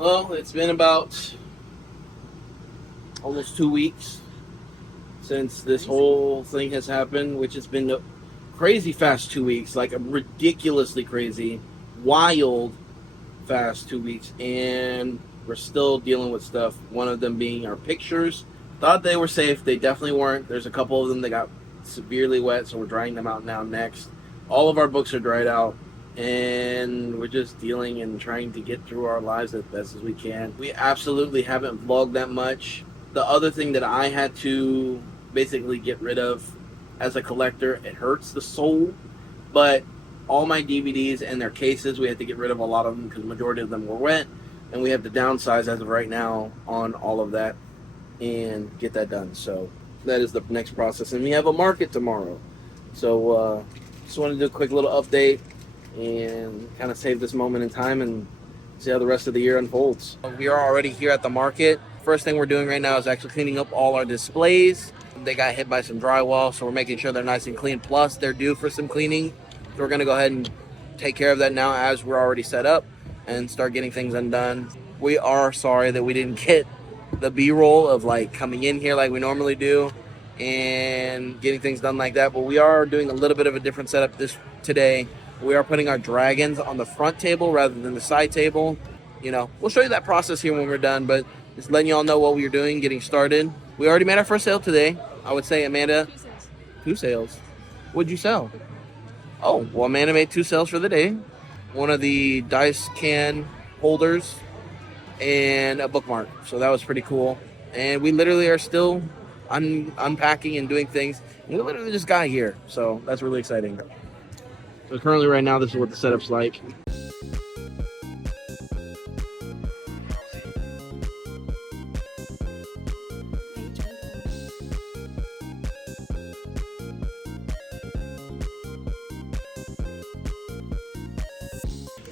Well, it's been about almost 2 weeks since this whole thing has happened, which has been a crazy fast 2 weeks, like a ridiculously crazy, wild fast 2 weeks, and we're still dealing with stuff. One of them being our pictures. Thought they were safe. They definitely weren't. There's a couple of them that got severely wet, so we're drying them out now next. All of our books are dried out, and we're just dealing and trying to get through our lives as best as we can. We absolutely haven't vlogged that much. The other thing that I had to basically get rid of as a collector, it hurts the soul, but all my DVDs and their cases, we had to get rid of a lot of them because the majority of them were wet, and we have to downsize as of right now on all of that and get that done. So that is the next process, and we have a market tomorrow. So just wanted to do a quick little update and kind of save this moment in time and see how the rest of the year unfolds. We are already here at the market. First thing we're doing right now is actually cleaning up all our displays. They got hit by some drywall, so we're making sure they're nice and clean. Plus, they're due for some cleaning. So we're going to go ahead and take care of that now as we're already set up and start getting things undone. We are sorry that we didn't get the B-roll of like coming in here like we normally do and getting things done like that, but we are doing a little bit of a different setup today. We are putting our dragons on the front table rather than the side table. You know, we'll show you that process here when we're done, but just letting y'all know what we're doing, getting started. We already made our first sale today. I would say, Amanda, 2 sales. What'd you sell? Oh, well, Amanda made 2 sales for the day. One of the dice can holders and a bookmark. So that was pretty cool. And we literally are still unpacking and doing things. And we literally just got here. So that's really exciting. So currently right now, this is what the setup's like.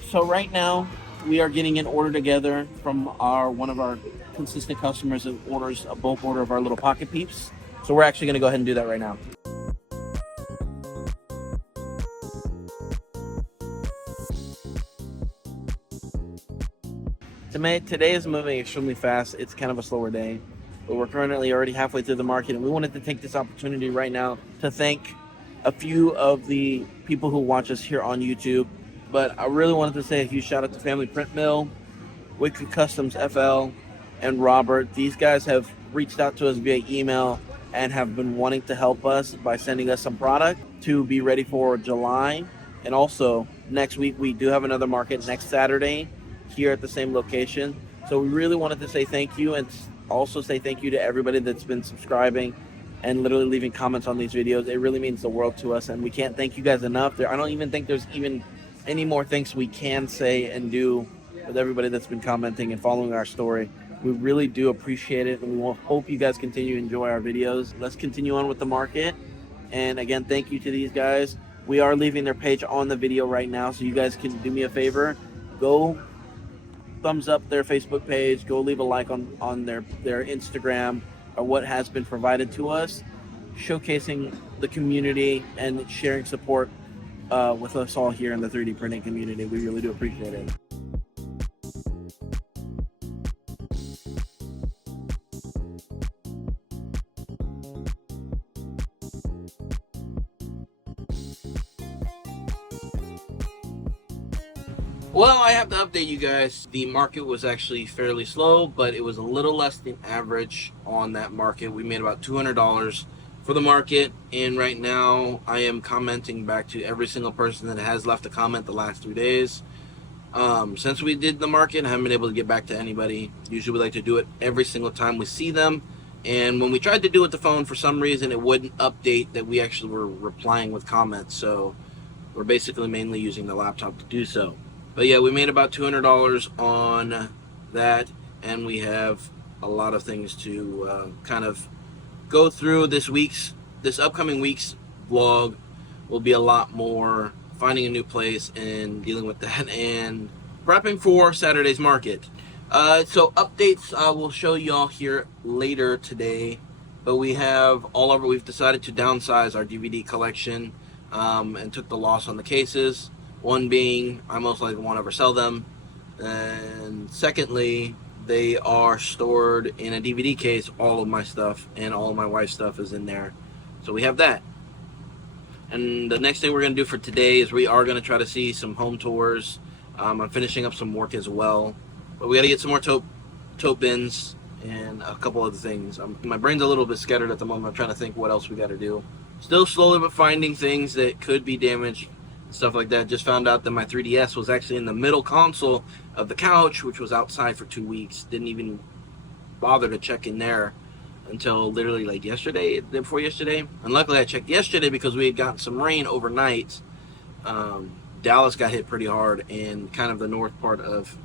So right now, we are getting an order together from one of our consistent customers that orders a bulk order of our little pocket peeps. So we're actually going to go ahead and do that right now. Today is moving extremely fast. It's kind of a slower day, but we're currently already halfway through the market, and we wanted to take this opportunity right now to thank a few of the people who watch us here on YouTube. But I really wanted to say a huge shout out to Family Print Mill, WickedCustomzFL, and Robert. These guys have reached out to us via email and have been wanting to help us by sending us some product to be ready for July. And also, next week we do have another market next Saturday here at the same location. So we really wanted to say thank you, and also say thank you to everybody that's been subscribing and literally leaving comments on these videos. It really means the world to us, and we can't thank you guys enough. I don't even think there's even any more things we can say and do with everybody that's been commenting and following our story. We really do appreciate it, and we will hope you guys continue to enjoy our videos. Let's continue on with the market. And again, thank you to these guys. We are leaving their page on the video right now, so you guys can do me a favor. Go thumbs up their Facebook page, go leave a like on their Instagram or what has been provided to us, showcasing the community and sharing support with us all here in the 3D printing community. We really do appreciate it. Well, I have to update you guys. The market was actually fairly slow, but it was a little less than average on that market. We made about $200 for the market, and right now I am commenting back to every single person that has left a comment the last 3 days. Since we did the market, I haven't been able to get back to anybody. Usually we like to do it every single time we see them, and when we tried to do it the phone, for some reason it wouldn't update that we actually were replying with comments, so we're basically mainly using the laptop to do so. But yeah, we made about $200 on that, and we have a lot of things to kind of go through. This upcoming week's vlog will be a lot more finding a new place and dealing with that and prepping for Saturday's market. So updates I will show y'all here later today, but we've decided to downsize our DVD collection and took the loss on the cases. One being I most likely won't ever sell them, And secondly, they are stored in a DVD case. All of my stuff and all of my wife's stuff is in there. So we have that. And the next thing we're going to do for today is we are going to try to see some home tours. I'm finishing up some work as well. But we got to get some more tote bins and a couple other things. My brain's a little bit scattered at the moment. I'm trying to think what else we got to do. Still slowly but finding things that could be damaged, stuff like that. Just found out that my 3DS was actually in the middle console of the couch, which was outside for 2 weeks. Didn't even bother to check in there until literally like yesterday, the day before yesterday. And luckily I checked yesterday because we had gotten some rain overnight. Dallas got hit pretty hard, and kind of the north part of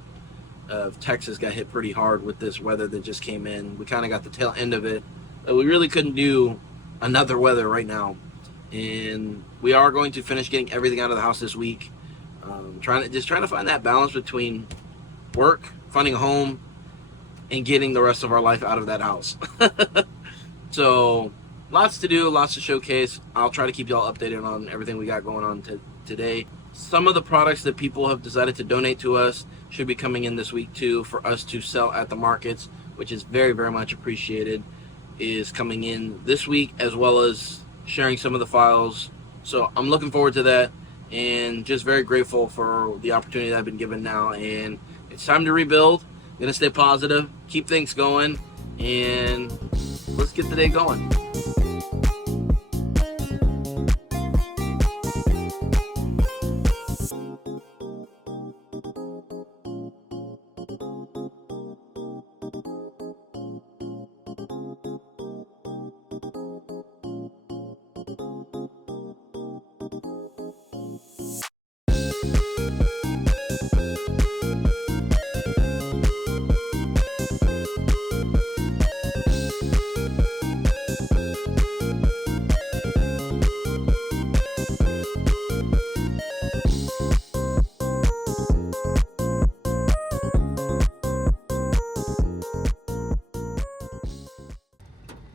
Texas got hit pretty hard with this weather that just came in. We kind of got the tail end of it. We really couldn't do another weather right now. And we are going to finish getting everything out of the house this week. Trying to find that balance between work, finding a home, and getting the rest of our life out of that house. So lots to do, lots to showcase. I'll try to keep y'all updated on everything we got going on today. Some of the products that people have decided to donate to us should be coming in this week too, for us to sell at the markets, which is very, very much appreciated, is coming in this week, as well as sharing some of the files. So I'm looking forward to that, and just very grateful for the opportunity that I've been given now. And it's time to rebuild. I'm gonna stay positive, keep things going, and let's get the day going.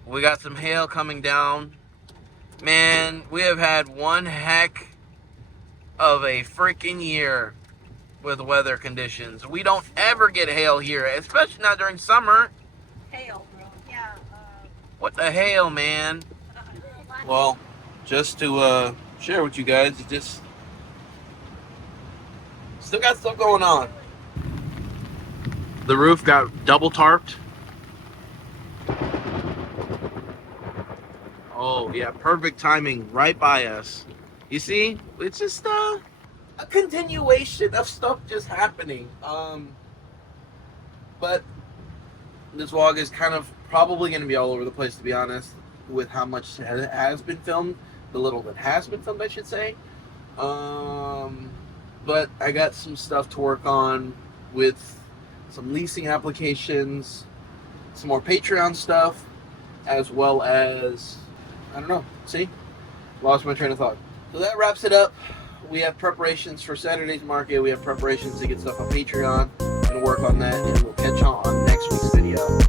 We got some hail coming down. Man, we have had one heck of a freaking year with weather conditions. We don't ever get hail here, especially not during summer. Hail, bro. Yeah. What the hail, man? Well, just to share with you guys, just still got stuff going on. The roof got double tarped. Oh yeah, perfect timing, right by us. You see, it's just a continuation of stuff just happening. But this vlog is kind of probably going to be all over the place, to be honest, with how much has been filmed, the little that has been filmed, I should say. But I got some stuff to work on with some leasing applications, some more Patreon stuff, as well as, I don't know, see? Lost my train of thought. So that wraps it up. We have preparations for Saturday's market. We have preparations to get stuff on Patreon and work on that, and we'll catch y'all on next week's video.